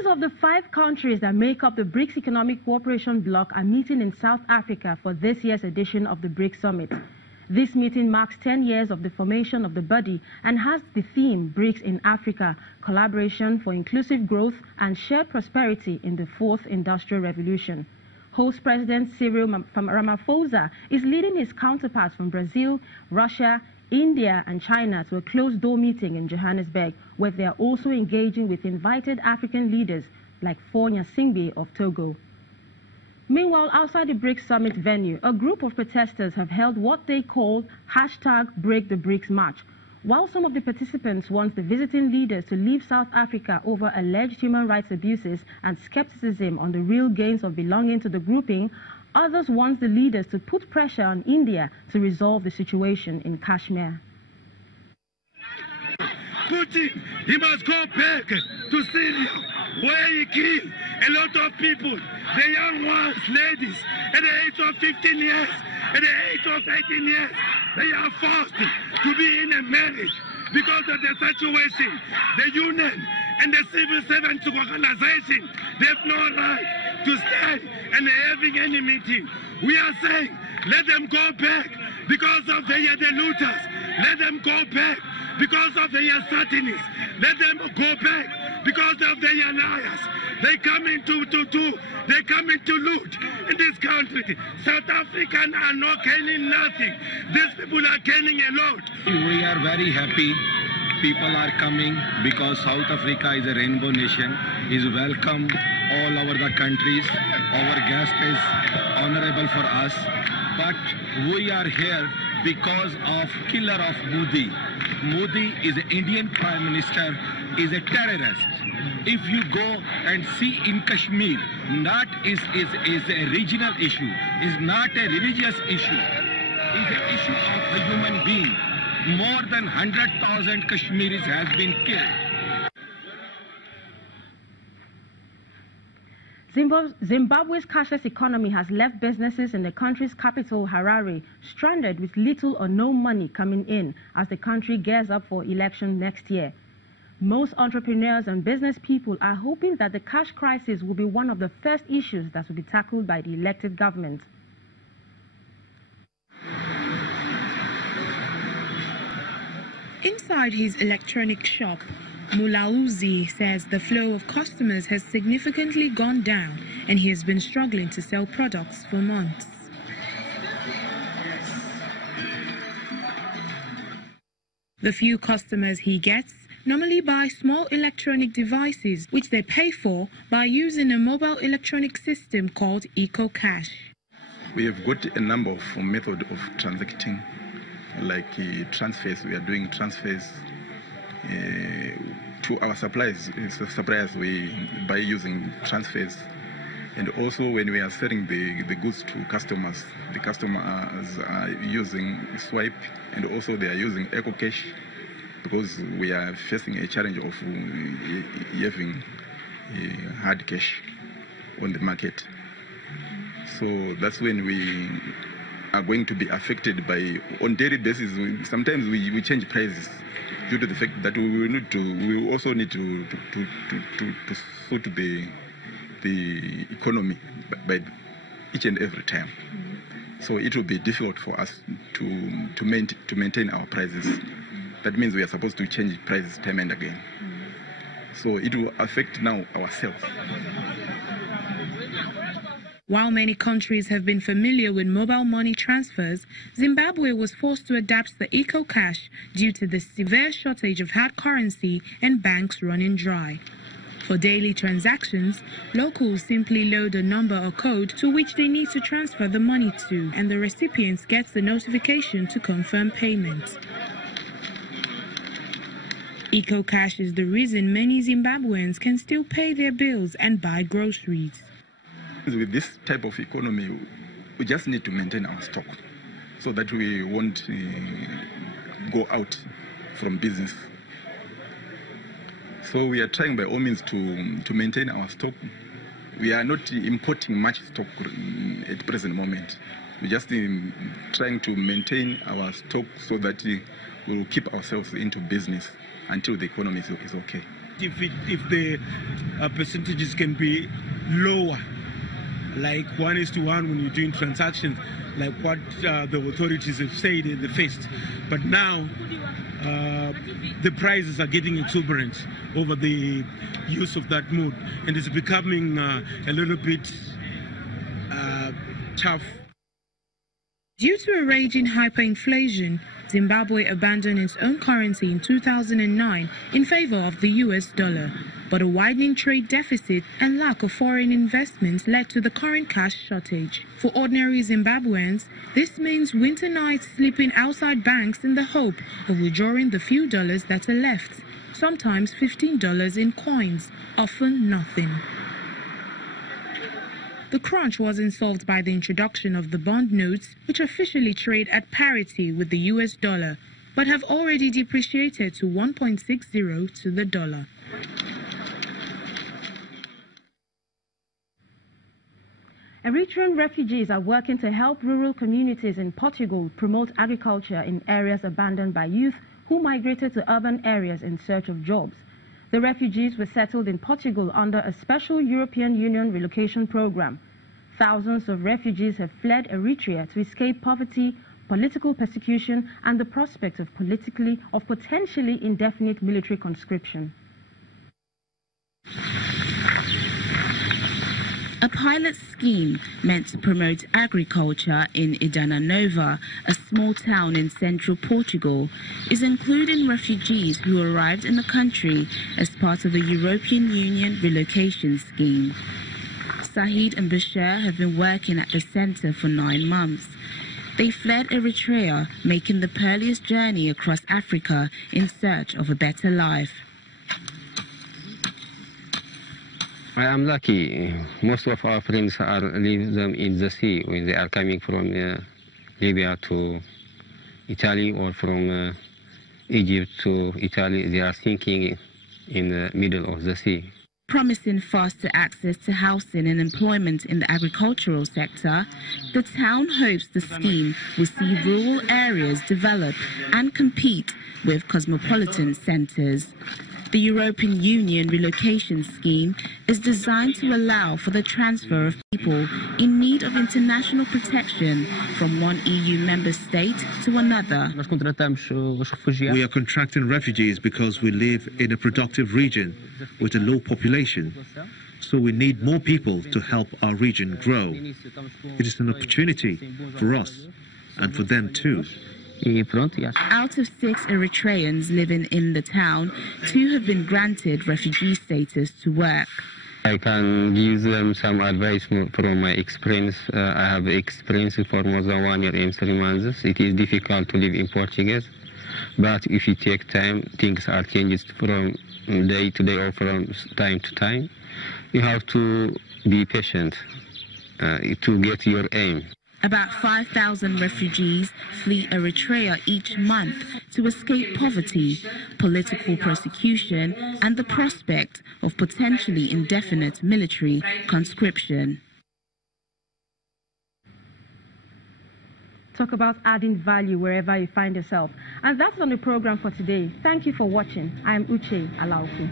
Leaders of the 5 countries that make up the BRICS Economic Cooperation Bloc are meeting in South Africa for this year's edition of the BRICS Summit. This meeting marks 10 years of the formation of the body and has the theme BRICS in Africa, collaboration for inclusive growth and shared prosperity in the 4th Industrial Revolution. Host President Cyril Ramaphosa is leading his counterparts from Brazil, Russia, India and China to a closed-door meeting in Johannesburg, where they are also engaging with invited African leaders like Fonya Singbe of Togo. Meanwhile, outside the BRICS Summit venue, a group of protesters have held what they call #BreakTheBRICS March. While some of the participants want the visiting leaders to leave South Africa over alleged human rights abuses and skepticism on the real gains of belonging to the grouping, others want the leaders to put pressure on India to resolve the situation in Kashmir. Putin, he must go back to Syria, where he killed a lot of people, the young ones, ladies, at the age of 15 years, at the age of 18 years, they are forced to be in a marriage because of the situation. The union and the civil servants organization, they have no right to stand and having any meeting. We are saying, let them go back because of the looters. Let them go back because of the satanists. Let them go back because of the liars. They come into loot in this country. South Africans are not gaining nothing. These people are gaining a lot. We are very happy. People are coming because South Africa is a rainbow nation, is welcome all over the countries. Our guest is honorable for us, but we are here because of killer of Modi. Modi is an Indian Prime Minister, is a terrorist. If you go and see in Kashmir, that is a regional issue, is not a religious issue, is an issue of a human being. More than 100,000 Kashmiris has been killed. Zimbabwe's cashless economy has left businesses in the country's capital, Harare, stranded with little or no money coming in as the country gears up for election next year. Most entrepreneurs and business people are hoping that the cash crisis will be one of the first issues that will be tackled by the elected government. Inside his electronic shop, Mulauzi says the flow of customers has significantly gone down and he has been struggling to sell products for months. The few customers he gets normally buy small electronic devices which they pay for by using a mobile electronic system called EcoCash. We have got a number of methods of transacting, like transfers. We are doing transfers to our suppliers by using transfers, and also when we are selling the goods to customers, the customers are using Swipe, and also they are using EcoCash, because we are facing a challenge of having hard cash on the market. So that's when we are going to be affected by, on daily basis. Sometimes we change prices due to the fact that we also need to suit the economy by each and every time. So it will be difficult for us to maintain our prices. That means we are supposed to change prices time and again. So it will affect now ourselves. While many countries have been familiar with mobile money transfers, Zimbabwe was forced to adapt the EcoCash due to the severe shortage of hard currency and banks running dry. For daily transactions, locals simply load a number or code to which they need to transfer the money to, and the recipient gets the notification to confirm payment. EcoCash is the reason many Zimbabweans can still pay their bills and buy groceries. With this type of economy, we just need to maintain our stock so that we won't go out from business. So we are trying by all means to maintain our stock. We are not importing much stock at present moment. We're just trying to maintain our stock so that we will keep ourselves into business until the economy is okay. if the percentages can be lower, like 1:1 when you're doing transactions, like what the authorities have said in the first. But now the prices are getting exuberant over the use of that mode, and it's becoming a little bit tough. Due to a raging hyperinflation, Zimbabwe abandoned its own currency in 2009 in favor of the US dollar. But a widening trade deficit and lack of foreign investments led to the current cash shortage. For ordinary Zimbabweans, this means winter nights sleeping outside banks in the hope of withdrawing the few dollars that are left, sometimes $15 in coins, often nothing. The crunch wasn't solved by the introduction of the bond notes, which officially trade at parity with the US dollar, but have already depreciated to 1.60 to the dollar. Eritrean refugees are working to help rural communities in Portugal promote agriculture in areas abandoned by youth who migrated to urban areas in search of jobs. The refugees were settled in Portugal under a special European Union relocation program. Thousands of refugees have fled Eritrea to escape poverty, political persecution, and the prospect of potentially indefinite military conscription. A pilot scheme meant to promote agriculture in Idana Nova, a small town in central Portugal, is including refugees who arrived in the country as part of the European Union relocation scheme. Sahid and Bashir have been working at the center for 9 months. They fled Eritrea, making the perilous journey across Africa in search of a better life. I am lucky. Most of our friends leave them in the sea when they are coming from Libya to Italy, or from Egypt to Italy. They are sinking in the middle of the sea. Promising faster access to housing and employment in the agricultural sector, the town hopes the scheme will see rural areas develop and compete with cosmopolitan centres. The European Union relocation scheme is designed to allow for the transfer of people in need of international protection from one EU member state to another. We are contracting refugees because we live in a productive region with a low population. So we need more people to help our region grow. It is an opportunity for us and for them too. Out of 6 Eritreans living in the town, 2 have been granted refugee status to work. I can give them some advice from my experience. I have experience for more than 1 year and 3 months. It is difficult to live in Portugal, but if you take time, things are changed from day to day or from time to time. You have to be patient to get your aim. About 5,000 refugees flee Eritrea each month to escape poverty, political persecution, and the prospect of potentially indefinite military conscription. Talk about adding value wherever you find yourself. And that's on the program for today. Thank you for watching. I am Uche Alauku.